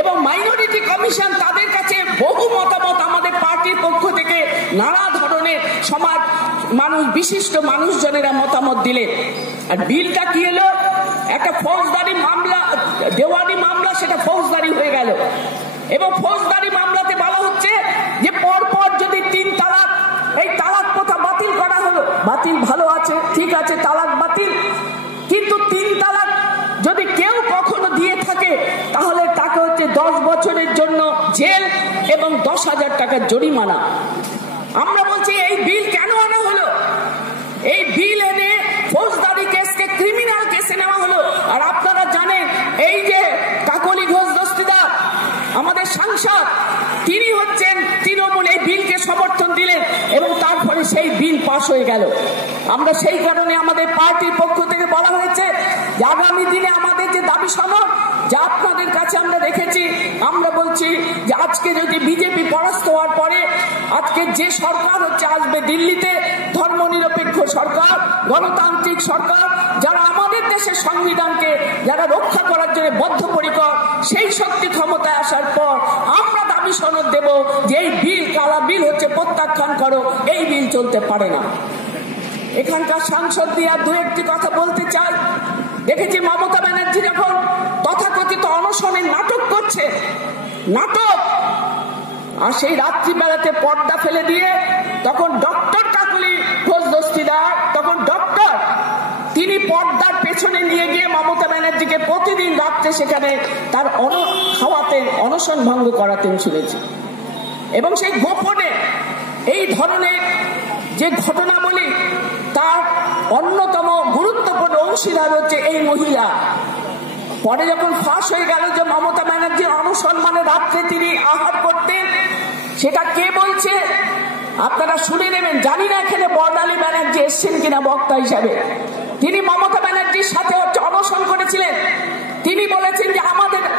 এবং minority commission তাদের কাছে বহু মতামত আমাদের পার্টির পক্ষ থেকে নানা ধরনের সমাজ মানুষ বিশিষ্ট মানুষজনেরা মতামত দিলে, আর বিলটা কি এলো, একটা ফৌজদারি মামলা, দেওয়ানি মামলা, সেটা ফৌজদারি হয়ে গেল। এবং ফৌজদারি মামলাতে বলা হচ্ছে যে পরপর যদি 3 তালাক, এই তালাক প্রথা বাতিল করা হলো, বাতিল ভালো আছে, ঠিক আছে, তালাক বাতিল, কিন্তু 3 তালাক যদি কেউ কখনো দিয়ে থাকে তাহলে তাকে হচ্ছে 10 বছরের জন্য জেল এবং 10,000 টাকার জরিমানা। আমরা বলছি এই বিল কেন আনা হলো? এই বিল এনে ফৌজদারি কেসকে ক্রিমিনাল কেসে নেওয়া হলো। আর আপনারা জানেন এই যে কাকলি ঘোষ দস্তিদার আমাদের সাংসদ, তিনি হচ্ছেন তৃণমূল, এই বিলকে সমর্থন দিলেন এবং তারপরে সেই বিল পাস হয়ে গেল। আমরা সেই কারণে আমাদের পার্টির পক্ষ থেকে বলা হয়েছে যে আগামী দিনে আমাদের যে দাবি সনদ যা আপনাদের কাছে আমরা রেখেছি, আমরা বলছি যে আজকে যদি বিজেপি পরাস্ত হওয়ার পরে আজকে যে সরকার হচ্ছে আসবে দিল্লিতে, ধর্মনিরপেক্ষ সরকার, গণতান্ত্রিক সরকার, যারা আমাদের দেশের সংবিধানকে যারা রক্ষা করার জন্য বদ্ধপরিকর, সেই শক্তি ক্ষমতায় আসার পর আমরা দাবি সনদ দেব যে এই বিল, কালা বিল হচ্ছে প্রত্যাখ্যান করো, এই বিল চলতে পারে না। এখানকার সাংসদ দিয়ে আর 2-1টি কথা বলতে চাই। দেখেছি মমতা ব্যানার্জি যখন তথাকথিত অনশনের নাটক করছে, নাটক, আর সেই রাত্রিবেলাতে পর্দা ফেলে দিয়ে তখন ডক্টর কাকলি ঘোষ দস্তিদার, তখন ডক্টর, তিনি পর্দার পেছনে নিয়ে গিয়ে মমতা ব্যানার্জিকে প্রতিদিন রাত্রে সেখানে তার খাওয়াতে অনশন ভঙ্গ করাতেন শুনেছি। এবং সেই গোপনে এই ধরনের যে ঘটনাবলী, তার অন্যতম গুরুত্বপূর্ণ অংশীদার হচ্ছে এই মহিলা। পরে যখন ফাঁস হয়ে গেল যে মমতা ব্যানার্জির অনশন মানে রাত্রে তিনি আহার করতেন, সেটা কে বলছে আপনারা শুনে নেবেন। জানি না এখানে বর্ণালী ব্যানার্জি এসছেন কিনা বক্তা হিসাবে। তিনি মমতা ব্যানার্জির সাথে অনশন করেছিলেন। তিনি বলেছেন যে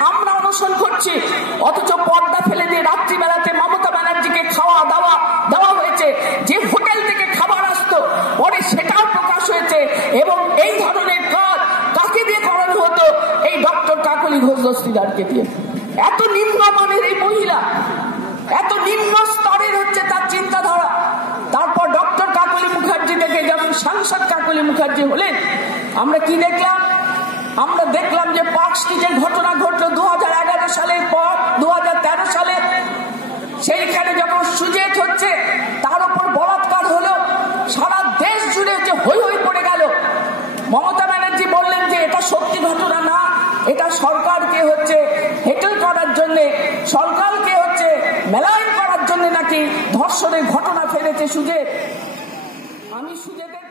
আমরা অনশন করছি, অথচ পর্দা ফেলে দিয়ে রাত্রিবেলাতে মমতা ব্যানার্জিকে খাওয়া দাওয়া দেওয়া হয়েছে, যে হোটেল থেকে খাবার আসতো পরে সেটাও প্রকাশ হয়েছে। এবং এই ধরনের কাজ কাকে দিয়ে করানো হতো? এই ডক্টর কাকলি ঘোষ দস্তিদারকে দিয়ে। এত নিম্নমানের এই মহিলা, এত নিম্ন স্তরের হচ্ছে তার চিন্তাধারা। তারপর ডক্টর কাকলি মুখার্জি থেকে যখন সাংসদ কাকলি মুখার্জি হলেন, আমরা কি দেখলাম? আমরা দেখলাম যে পার্ক স্ট্রিটের ঘটনা ঘটলো 2011 সালের পর 2013 সালে। সেইখানে যখন সুজেত হচ্ছে, তার উপর বলাৎকার হলো, সারা দেশ জুড়ে হচ্ছে হই হই পড়ে গেল। মমতা ব্যানার্জি বললেন যে এটা সত্যি ঘটনা না, এটা সরকারকে হচ্ছে হেটেল করার জন্য, সরকারকে হচ্ছে মেলাইন করার জন্য নাকি ধর্ষণের ঘটনা ফেলেছে সুজেত। আমি সুজেতের